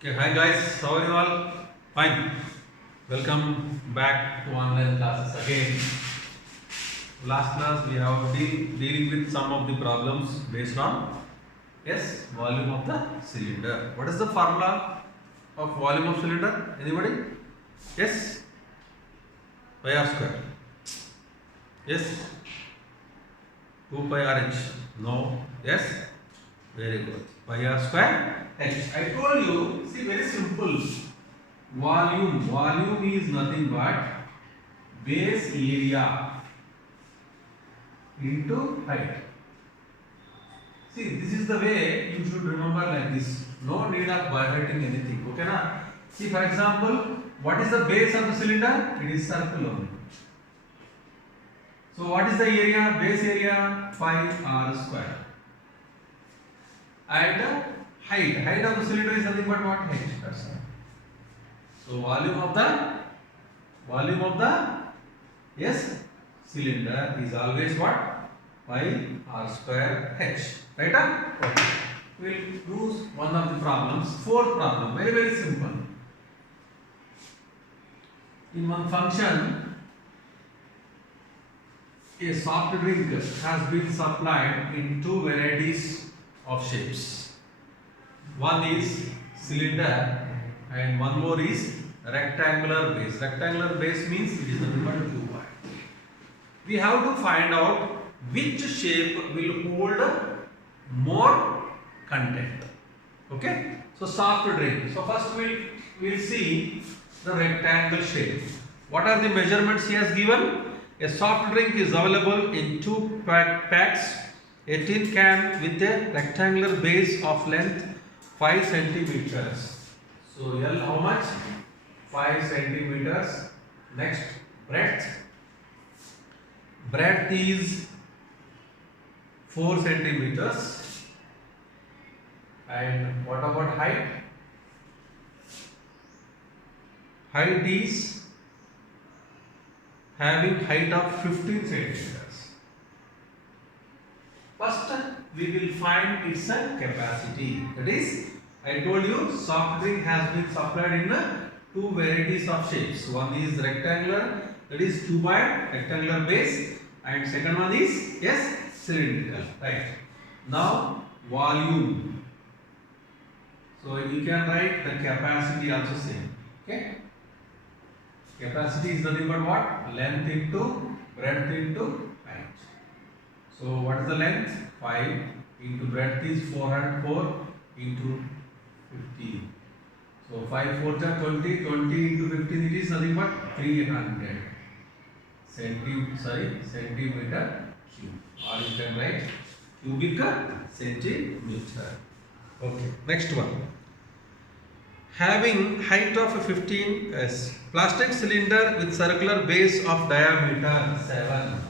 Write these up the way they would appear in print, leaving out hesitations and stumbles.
Okay, hi guys, how are you all? Fine. Welcome back to online classes again. Last class we have been dealing with some of the problems based on volume of the cylinder. What is the formula of volume of cylinder? Anybody? Yes, pi r square. Yes, 2 pi r h. No. Yes, very good. Pi r square h. I told you. See, very simple. Volume is nothing but base area into height. See, this is the way you should remember like this. No need of byhearting anything. Okay na? See, for example, what is the base of the cylinder? It is circle only. So what is the area? Base area pi r square. And height of the cylinder is nothing but what? H. That's all. So volume of the cylinder is always what? Pi r square h. Right? Okay. We will use one of the problems. Fourth problem. Very, very simple. In one function, a soft drink has been supplied in two varieties of shapes. One is cylinder and one more is rectangular base. Rectangular base means it is nothing but cuboid. We have to find out which shape will hold more content. Okay? So soft drink. So first we'll see the rectangle shape. What are the measurements he has given? A soft drink is available in two packs. A tin can with a rectangular base of length 5 centimeters. So L how much? 5 centimeters. Next, breadth. Breadth is 4 centimeters. And what about height? Height is having height of 15 centimeters. First, we will find its capacity. That is, I told you, soft drink has been supplied in two varieties of shapes. One is rectangular, that is cuboid, rectangular base, and second one is cylindrical. Right. Now, volume. So you can write the capacity also same. Okay. Capacity is nothing but what? Length into breadth into height. So what is the length? 5 into breadth is 404 into 15. So 5 4 are 20, 20 into 15 it is nothing but 300 centimeter cube. Or you can write cubic centimeter. Okay, next one. Having height of 15 s. Plastic cylinder with circular base of diameter 7.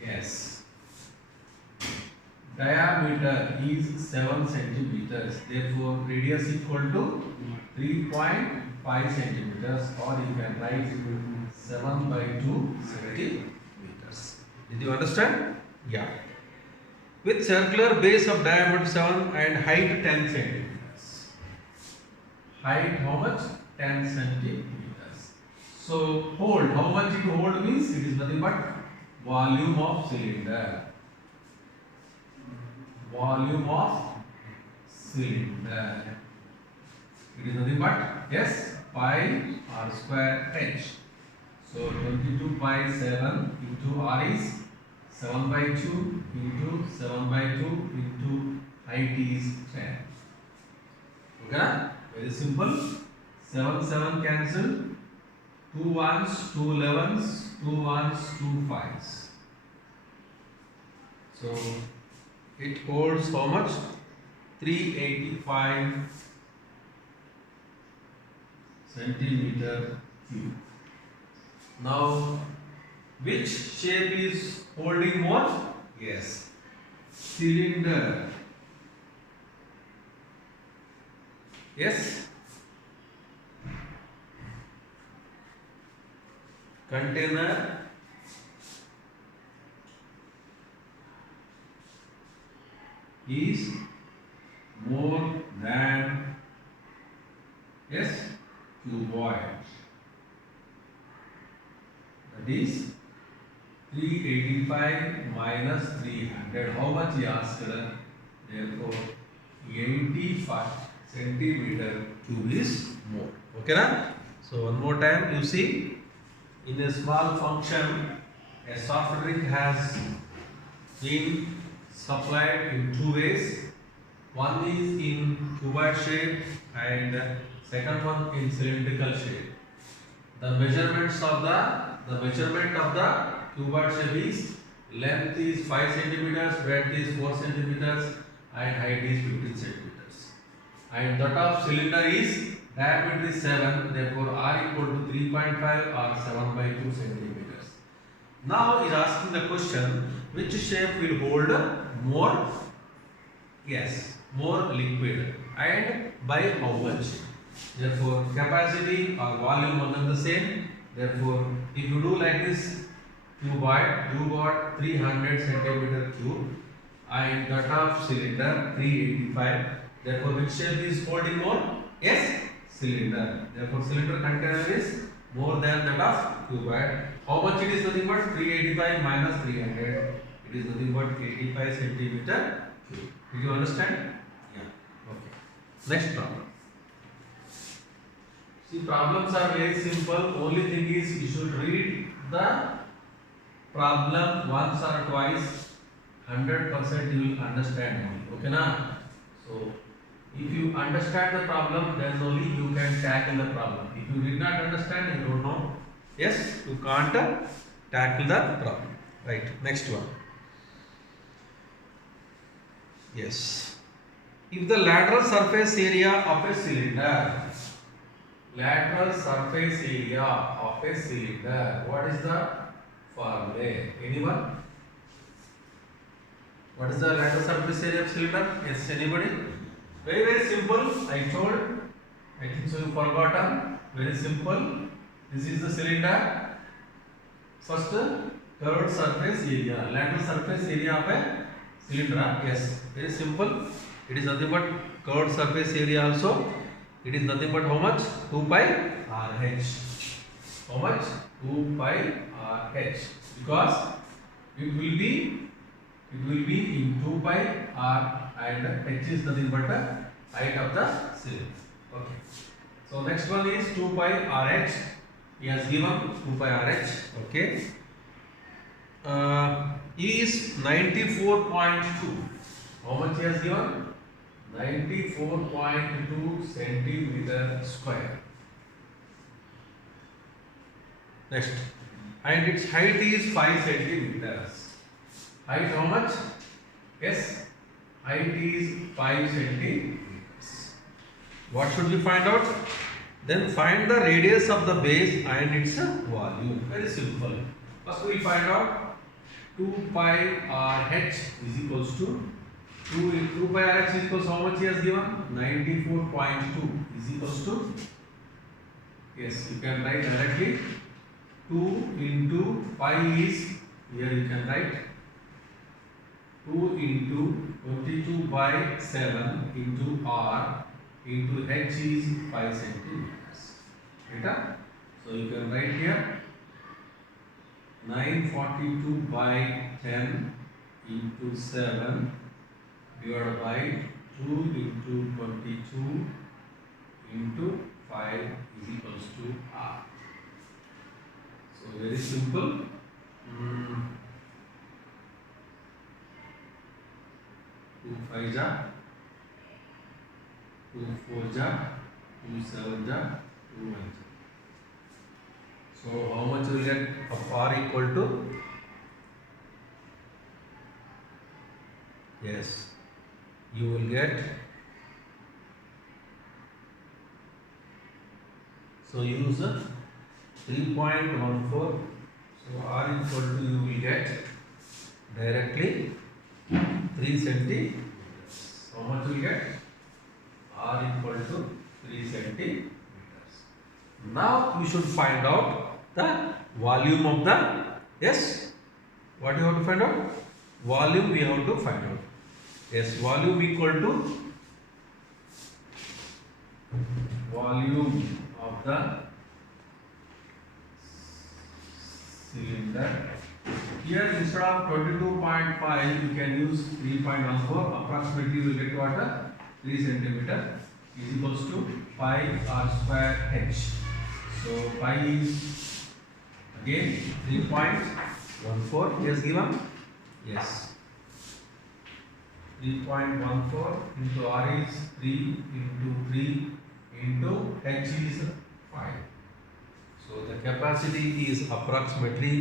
Yes. Diameter is 7 centimeters. Therefore, radius equal to 3.5 centimeters, or you can write 7 by 2 centimeters. Did you understand? Yeah. With circular base of diameter 7 and height 10 centimeters. Height how much? 10 centimeters. So hold, how much it hold means it is nothing but volume of cylinder. Volume of cylinder. It is nothing but pi r square h. So 22 pi 7 into r is 7 by 2 into 7 by 2 into height is 10. Okay? Very simple. 7 7 cancel. 2 ones, 2 11s, 2 ones, 2 5s. So it holds how much? 385 centimeter cube. Now, which shape is holding more? Yes, cylinder. Yes, container is more than cuboid. That is 385 minus 300. How much he asked? Therefore, 85 centimeter cube is more. Okay, na? So one more time, you see, in a small function, a soft drink has been supplied in two ways. One is in cuboid shape and second one in cylindrical shape. The measurement of the cuboid shape is length is 5 centimeters, breadth is 4 centimeters, and height is 15 centimeters. And that of cylinder is diameter is 7, therefore R equal to 3.5 or 7 by 2 centimeters. Now he is asking the question, which shape will hold more? Yes, more liquid, and by how much? Therefore, capacity or volume one and the same. Therefore, if you do like this cuboid, you got 300 centimeter cube, and that of cylinder 385. Therefore, which shape is holding more? Yes, cylinder. Therefore, cylinder container is more than that of cuboid. How much it is? Nothing but 385 minus 300. It is nothing but 85 centimeter cube. Did you understand? Yeah. Okay. Next problem. See, problems are very simple. Only thing is you should read the problem once or twice. 100% you will understand only. Okay, na? So, if you understand the problem, then only you can tackle the problem. If you did not understand, you don't know. Yes, you can't tackle the problem. Right. Next one. Yes. If the lateral surface area of a cylinder, what is the formula? Anyone? What is the lateral surface area of cylinder? Yes, anybody? Very, very simple. I told. I think so you forgotten. Very simple. This is the cylinder. First, curved surface area. Lateral surface area of a cylinder. Yes, very simple. It is nothing but curved surface area also. It is nothing but how much? 2 pi RH. How much? 2 pi RH. Because it will be in 2 pi R, and H is nothing but the height of the cylinder. Okay. So next one is 2 pi RH. He has given 2 pi RH. Okay. Is 94.2. How much he has given? 94.2 centimeter square. Next. And its height is 5 centimeters. Height how much? Yes. Height is 5 centimeters. What should we find out? Then find the radius of the base and its volume. Very simple. First we find out 2 pi RH is equals to 2 pi RH is equals to how much he has given? 94.2 is equals to, yes, you can write directly. 2 into pi is, here you can write 2 into 22 by 7 into R into H is 5 centimeters. Right? So you can write here 942 by 10 into 7 divided by 2 into 22 into 5 is equals to R. So very simple. 2 5 ja, 2 4 ja, 2 7 ja, 2 1 ja. So how much will get of R equal to? Yes, you will get, so use 3.14. So R equal to, you will get directly 3 centimeters. How much will get? R equal to 3 centimeters. Now you should find out the volume of the, yes, what you have to find out? Volume we have to find out. Yes, volume equal to volume of of the cylinder. Here instead of 22.5 you can use 3.14. Approximately you will get what? 3 centimeter is equals to pi r square h. So pi is again 3.14. Yes, given? Yes. 3.14 into r is 3 into 3 into h is 5. So the capacity is approximately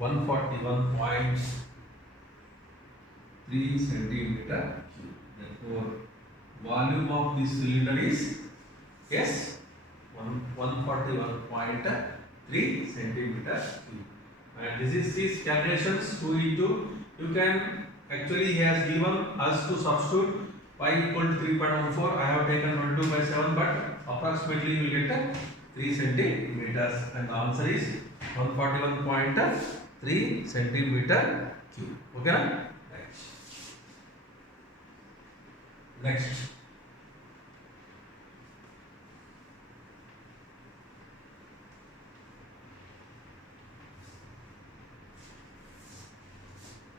141.3 centimeter cube. Therefore, volume of this cylinder is yes 141.3 centimeter cube. And this is these calculations 2 into you can actually he has given us to substitute pi equal to 3.14. I have taken 22/7, but approximately you will get 3 centimeters, and the answer is 141.3 centimeter cube. Okay, right? Next.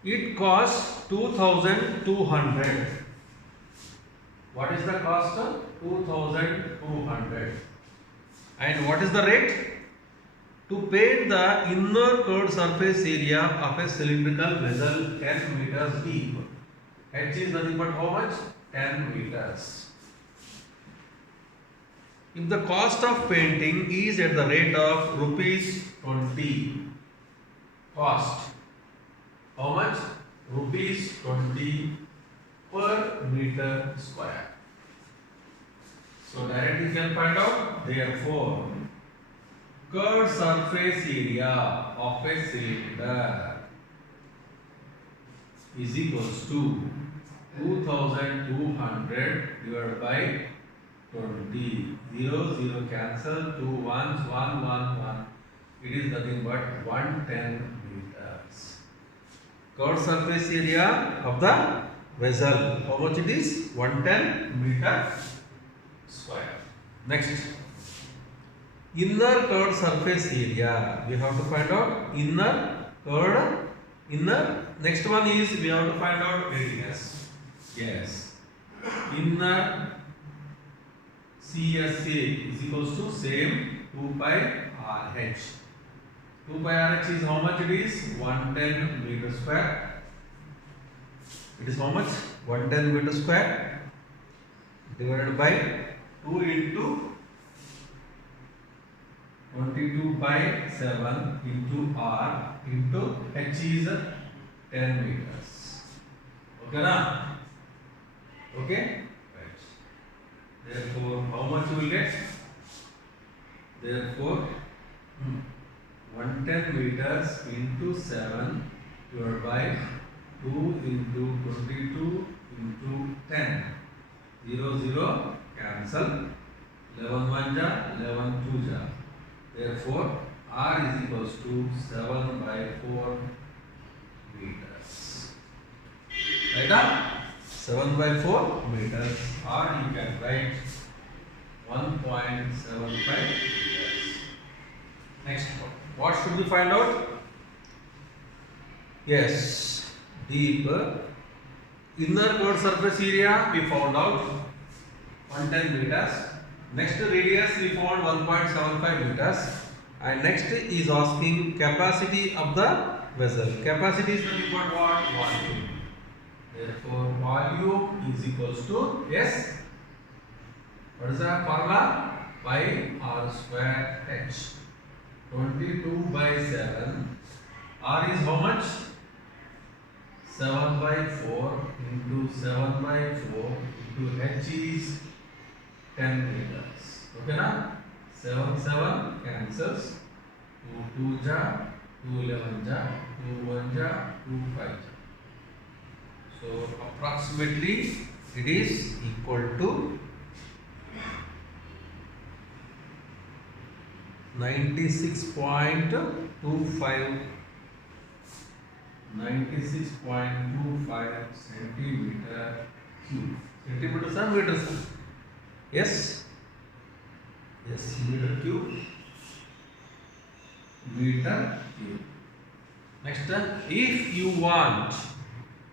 It costs 2,200. What is the cost? 2,200. And what is the rate? To paint the inner curved surface area of a cylindrical vessel 10 meters deep. H is nothing but how much? 10 meters. If the cost of painting is at the rate of rupees 20, cost how much? Rupees 20 per meter square. So directly you can find out. Therefore, curved surface area of a cylinder is equals to 2,200 divided by 20. 0, 0 cancel, 2 ones, 1, 1, 1. It is nothing but 110 meters. Curved surface area of the vessel. How much it is? 110 meter square. Next. Inner curved surface area. We have to find out inner curved. Next one is we have to find out radius. Yes. Inner CSA is equals to same 2 pi RH. 2 pi RH is how much it is? 110 meter square. It is how much? 110 meter square divided by 2 into 22 by 7 into R into H is 10 meters. Okay na? Okay? Right. Therefore, how much you will get? Therefore, 110 meters into 7 divided by 2 into 22 into 10. 0, 0 cancel. 11 1 ja, 11 2 ja. Therefore, R is equals to 7 by 4 meters. Right? 7 by 4 meters. R you can write 1.75 meters. Next one. What should we find out? Yes, deep inner curved surface area we found out 110 meters. Next radius we found 1.75 meters, and next is asking capacity of the vessel. Capacity is nothing but what? Volume. Therefore, volume is equals to yes. What is the formula? Pi r square h. 22 by 7. R is how much? 7 by 4 into 7 by 4 into h is 10 meters. Okay na? 7 7 cancels. 2 2 ja, 2 11 ja, 2 1 ja, 2 5 ja. So approximately it is equal to 96.25 centimeter cube. Centimeters or meters? Yes. Yes, meter cube. Meter cube. Next, if you want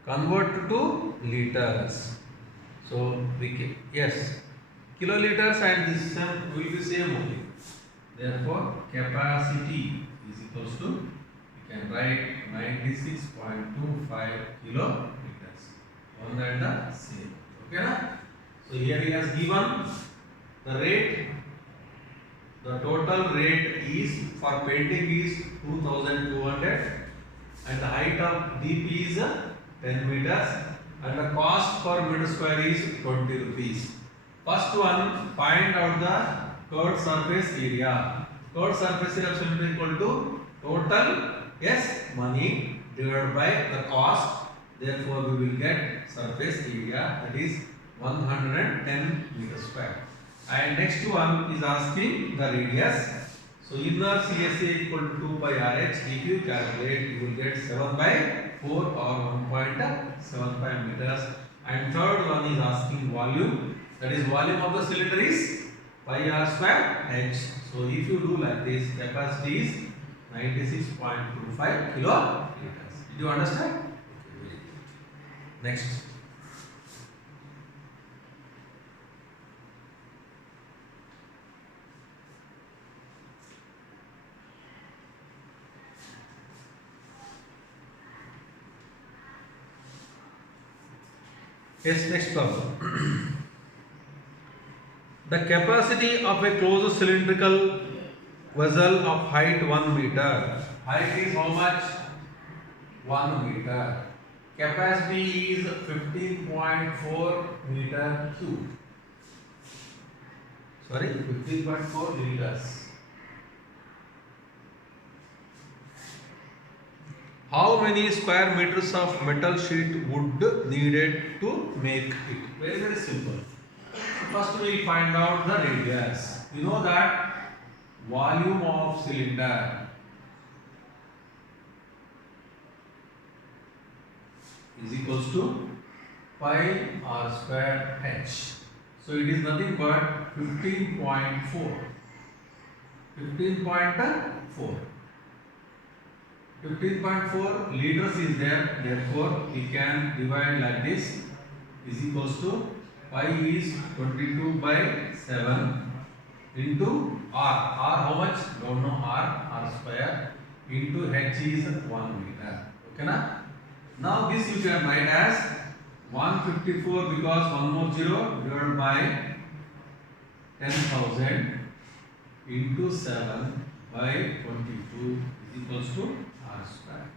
convert to liters, so we can, yes, kiloliters and this same will be same only. Therefore, capacity is equals to, you can write 96.25 kiloliters. One and the same. Okay, na? So here he has given the rate. The total rate is for painting is 2200 and the height of DP is 10 meters and the cost per meter square is 20 rupees. First one, find out the curved surface area. Curved surface area is equal to total, yes, money divided by the cost. Therefore, we will get surface area, that is 110 meters square. And next one is asking the radius. So inner CSA equal to 2 by RH. If you calculate, you will get 7 by 4 or 1.75 meters. And third one is asking volume. That is volume of the cylinder is pi r square h. So if you do like this, capacity is 96.25 kiloliters. Did you understand? Next. Yes, next problem. The capacity of a closed cylindrical vessel of height 1 meter. Height is how much? 1 meter. Capacity is 15.4 meter cube. Sorry, 15.4 liters. How many square meters of metal sheet would needed to make it? Very, very simple. First we will find out the radius. You know that volume of cylinder is equals to pi r square h. So it is nothing but 15.4. 15.4. 15.4 liters is there, therefore we can divide like this, is equals to pi is 22 by 7 into r. R how much? Don't know r square into h is 1 meter. Okay na? Now this you can write as 154 because one more zero divided by 10,000 into 7 by 22 is equals to r square.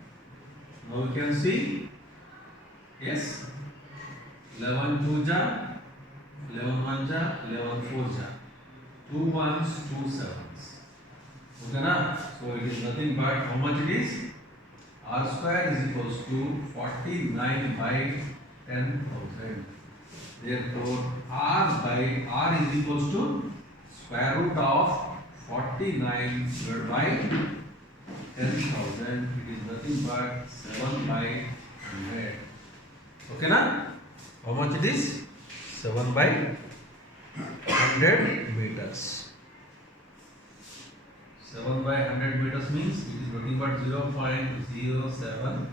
Now we can see, yes, 11 2 ja, 11 1 ja, 11 4 ja, 2 ones, 2 sevens. Okay na? So it is nothing but how much it is? R square is equals to 49 by 10,000. Therefore, R is equals to square root of 49 divided by 10,000. It is nothing but 7 by 100. Okay na? How much it is? 7 by 100 meters. 7 by 100 meters means it is nothing but 0.07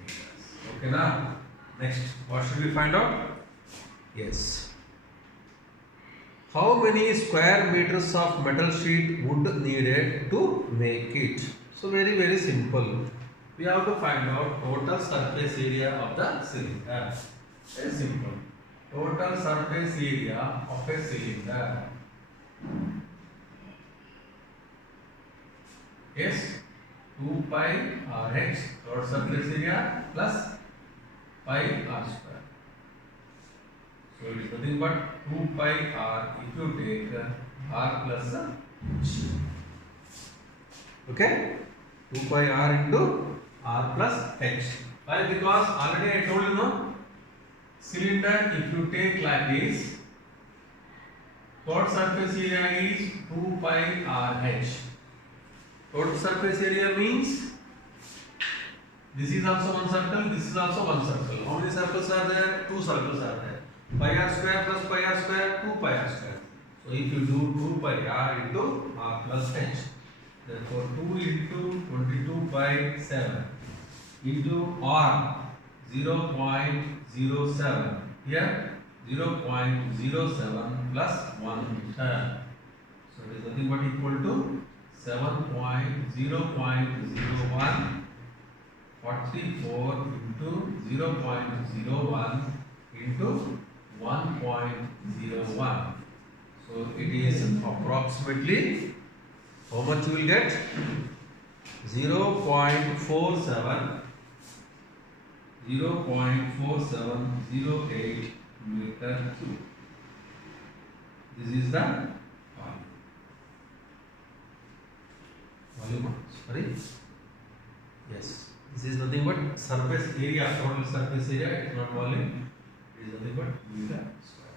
meters. Okay na? Next, what should we find out? Yes. How many square meters of metal sheet would needed to make it? So very, very simple. We have to find out total surface area of the cylinder. Very simple. Total surface area of a cylinder. Yes, 2 pi RH, total surface area plus pi r square. So it is nothing but 2 pi r if you take r plus h. Okay? 2 pi r into r plus h. Why? Because already I told you, no? Cylinder, if you take like this, total surface area is 2 pi r h. Total surface area means this is also one circle, this is also one circle. How many circles are there? 2 circles are there. Pi r square plus pi r square, 2 pi r square. So if you do 2 by r into r plus h, therefore 2 into 22 by 7 into r 0.07, here 0.07 plus 1 meter. So it is nothing but equal to 7.0.01 44 into 0.01 into 1.01. So it is approximately, how much you will get? 0.4708 meter cube. This is the volume. Sorry. Yes. This is nothing but surface area, total surface area. It is not volume. It is nothing but meter square.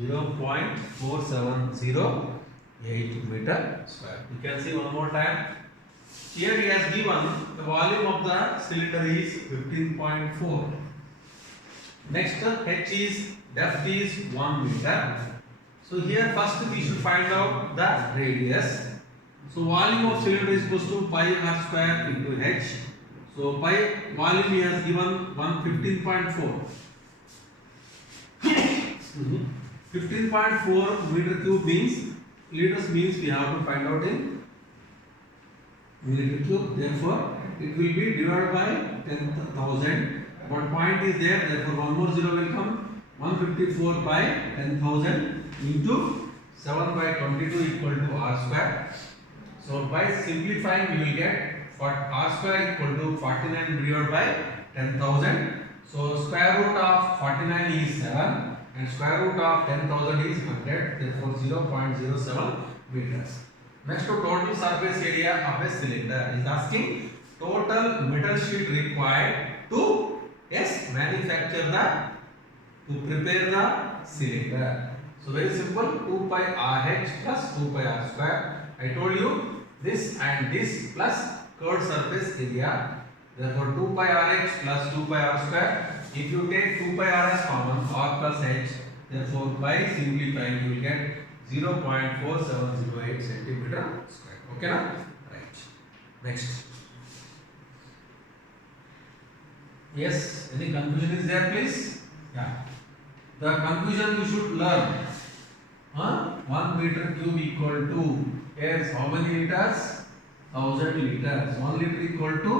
0.4708 meter square. You can see one more time. Here he has given the volume of the cylinder is 15.4. Next, h is depth is 1 meter. So here first we should find out the radius. So volume of cylinder is equal to pi r square into h. So pi volume he has given 115.4. 15.4 meter cube means liters means we have to find out in meter cube. Therefore, it will be divided by 10,000. One point is there. Therefore, one more zero will come. 154 by 10,000 into 7 by 22 equal to r square. So by simplifying, we will get for r square equal to 49 divided by 10,000. So square root of 49 is 7 and square root of 10,000 is 100. Therefore 0.07 meters. Next, to total surface area of a cylinder is asking total metal sheet required to manufacture to prepare the cylinder. So very simple, 2 pi RH plus 2 pi r square. I told you this and this plus curved surface area. Therefore 2 pi RH plus 2 pi r square. If you take 2 pi r as common, r plus h, therefore by simplifying you will get 0.4708 centimeter square. Okay na? Right. Next. Yes, any confusion is there please? Yeah. The conclusion you should learn. 1 meter cube equal to, yes, how many liters? 1000 liters. 1 liter equal to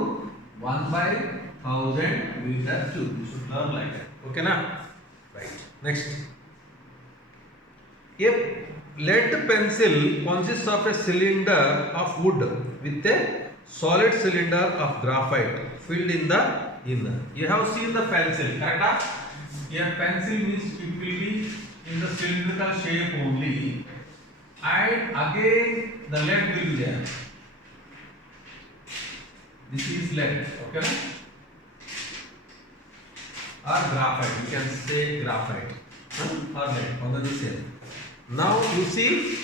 1 by 1000 meter cube. You should learn like that. Okay na? Right. Next. A lead pencil consists of a cylinder of wood with a solid cylinder of graphite filled in the inner. You have seen the pencil, correct? Here pencil means it will be in the cylindrical shape only, and again the lead will be there. This is lead, okay? Or graphite, you can say graphite, or lead, on the same. Now you see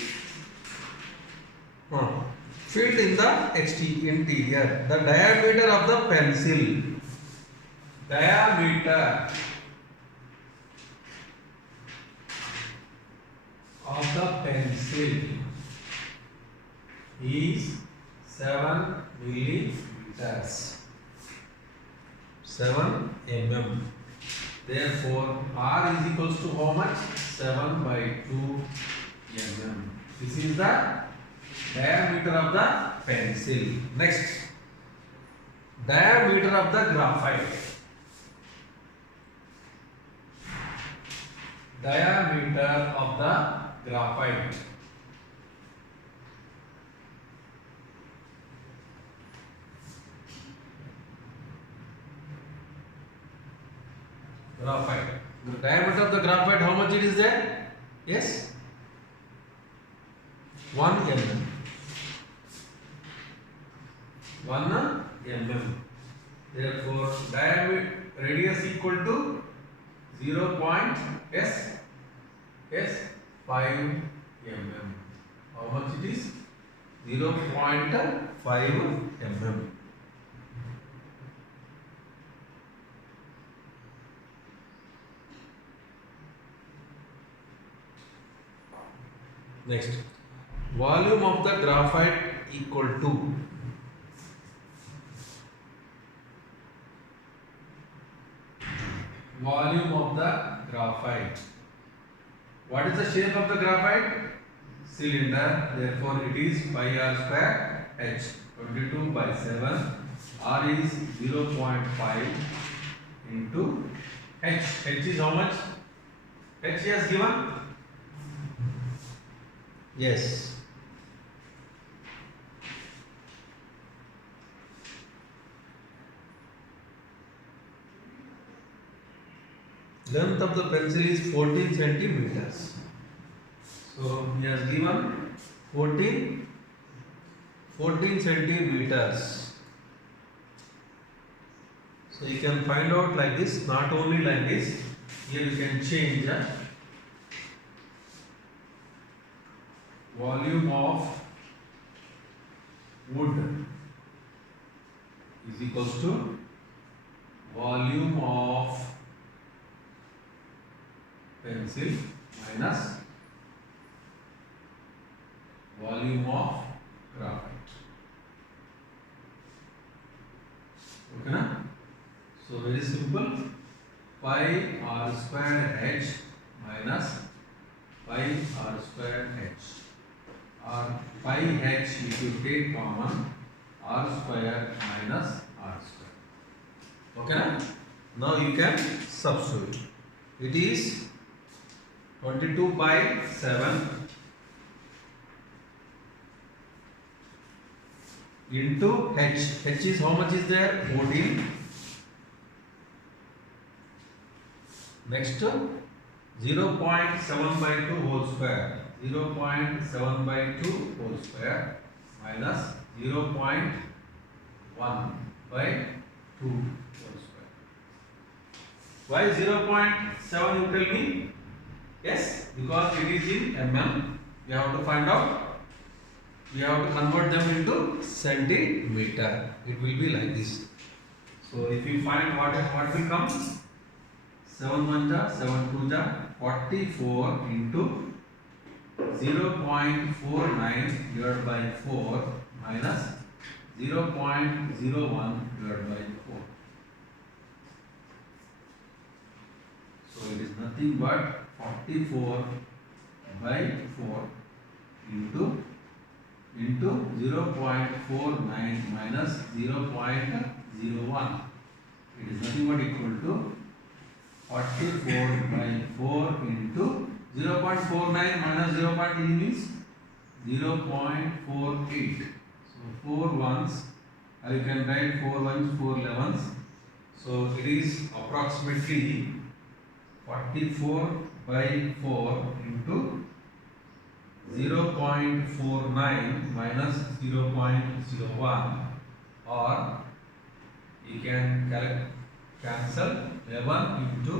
filled in the interior. The diameter of the pencil. Diameter of the pencil is 7 millimeters. 7 mm. Therefore, R is equals to how much? 7 by 2 mm. This is the diameter of the pencil. Next, diameter of the graphite. Diameter of the graphite. Graphite. The diameter of the graphite, how much it is there? Yes? 1 mm. 1 mm. Therefore, diameter radius equal to 5 mm. How much it is? 0.5 mm. Next, volume of the graphite equal to volume of the graphite. What is the shape of the graphite? Cylinder. Therefore, it is pi r square h. 22 by 7. R is 0.5 into h. H is how much? H is given. Yes. Length of the pencil is 14 centimeters. So he has given 14 centimeters. So you can find out like this, not only like this. Here you can change volume of wood is equals to volume of pencil minus volume of graphite. Okay na? So very simple. Pi r square h minus pi r square h. Or pi h, if you take common, r square minus r square. Okay na? Now you can substitute. It is 22 by 7 into h. H is how much is there? 14. Next, 0.7 by 2 whole square. 0.7 by 2 whole square minus 0.1 by 2 whole square. Why 0.7 you tell me? Yes, because it is in mm. We have to find out. We have to convert them into centimeter. It will be like this. So if you find what will come? 7 1 ja, 7 2 ja, 44 into 0.49 divided by 4 minus 0.01 divided by 4. So it is nothing but 44 by 4 into 0.49 minus 0.01. It is nothing but equal to 44 by 4 into 0.49 minus 0.3 means 0.48. So 4 ones, or you can write 4 ones, 4 11s. So it is approximately 44 by 4 into 0.49 minus 0.01, or you can cancel 11 into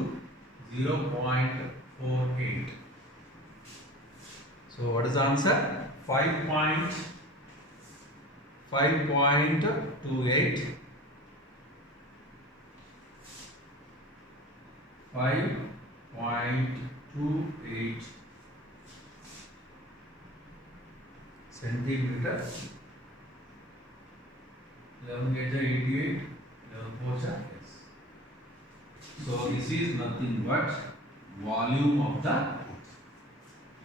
0.48. So what is the answer? 5.28 5.28 centimeter. 11 gauge 88, 11 4 yes. So this is nothing but volume of the wood.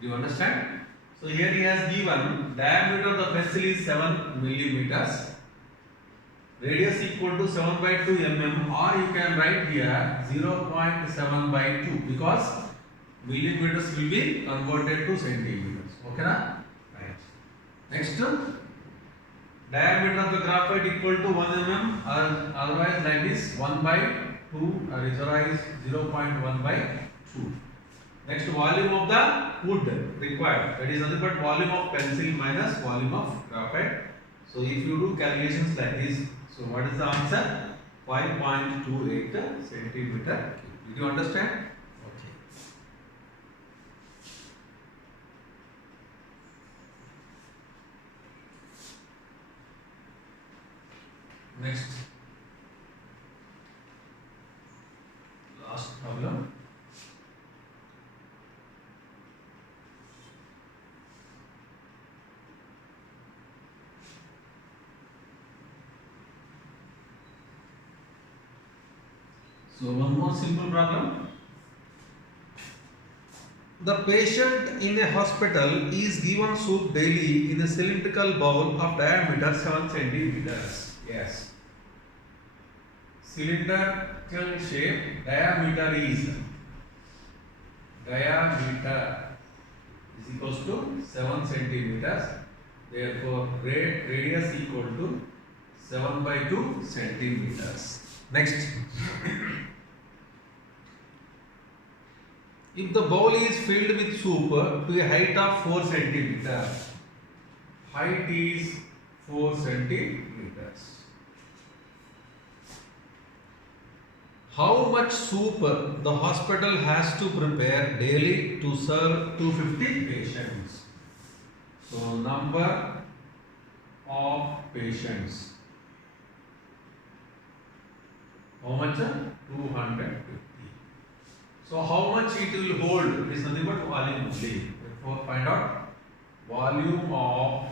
Do you understand? So here he has given diameter of the pencil is 7 millimeters, radius equal to 7 by 2 mm, or you can write here 0.7 by 2 because millimeters will be converted to centimeters. Okay na? Right. Next, diameter of the graphite equal to 1 mm, or otherwise like this 1 by 2, or is 0.1 by 2. Next, volume of the wood required, that is nothing but volume of pencil minus volume of graphite. So if you do calculations like this, so what is the answer? 5.28 centimeter. Did you understand? Okay. Next, last problem. So one more simple problem. The patient in a hospital is given soup daily in a cylindrical bowl of diameter 7 centimeters. Yes. Cylindrical shape, diameter is equals to 7 centimeters. Therefore, radius equal to 7 by 2 centimeters. Next. If the bowl is filled with soup to a height of 4 centimeters, height is 4 centimeters. How much soup the hospital has to prepare daily to serve 250 patients? So, number of patients. How much? 250. So, how much it will hold is nothing but volume only. Therefore, find out volume of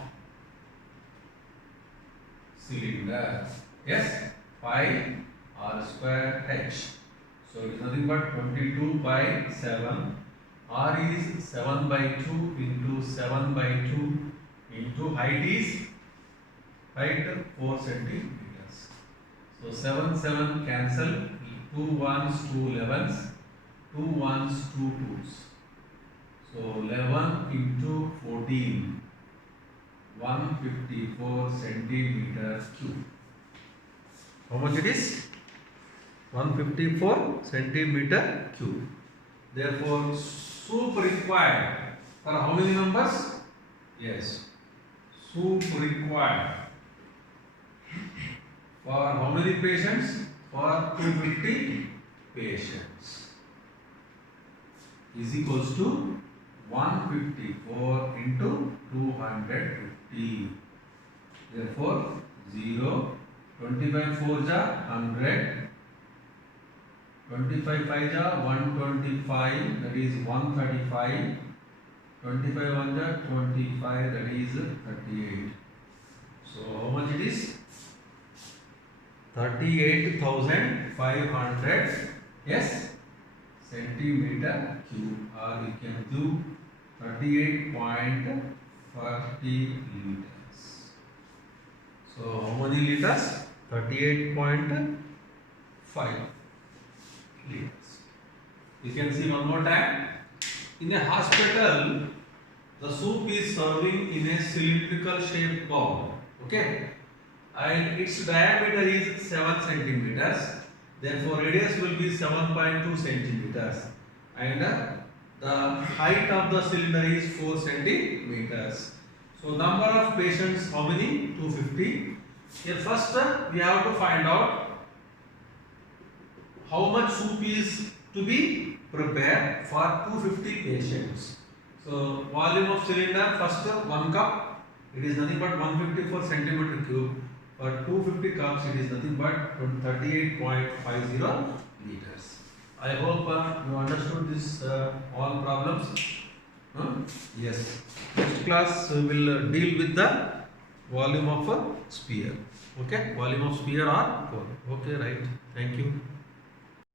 cylinder. Yes, pi r square h. So, it is nothing but 22 by 7. R is 7 by 2 into 7 by 2 into height is 4 centimeters. So, 7 cancel, 2 ones, 2 11s. 2 ones, 2 twos. So 11 into 14, 154 centimeter cube. How much it is? 154 centimeter cube. Therefore, soup required for how many members? Yes, soup required for how many patients? For 250 patients. Is equals to 154 into 250. Therefore, 0, 25 4 ja 100, 25 5 ja 125, that is 135, 25 1 ja 25, that is 38. So, how much it is? 38,500. Yes, centimeter cube, or we can do 38.40 liters. So how many liters? 38.5 liters. You can see one more time. In a hospital, the soup is serving in a cylindrical shaped bowl. Okay, and its diameter is 7 centimeters. Therefore, radius will be 7.2 centimeters, and the height of the cylinder is 4 centimeters. So, number of patients, how many? 250. Here, first we have to find out how much soup is to be prepared for 250 patients. So, volume of cylinder, first 1 cup, it is nothing but 154 centimeter cube. For 250 cups, it is nothing but 38.50 liters. I hope you understood this all problems. Yes. Next class we will deal with the volume of a sphere. Okay. Volume of sphere or cone. Okay, right. Thank you.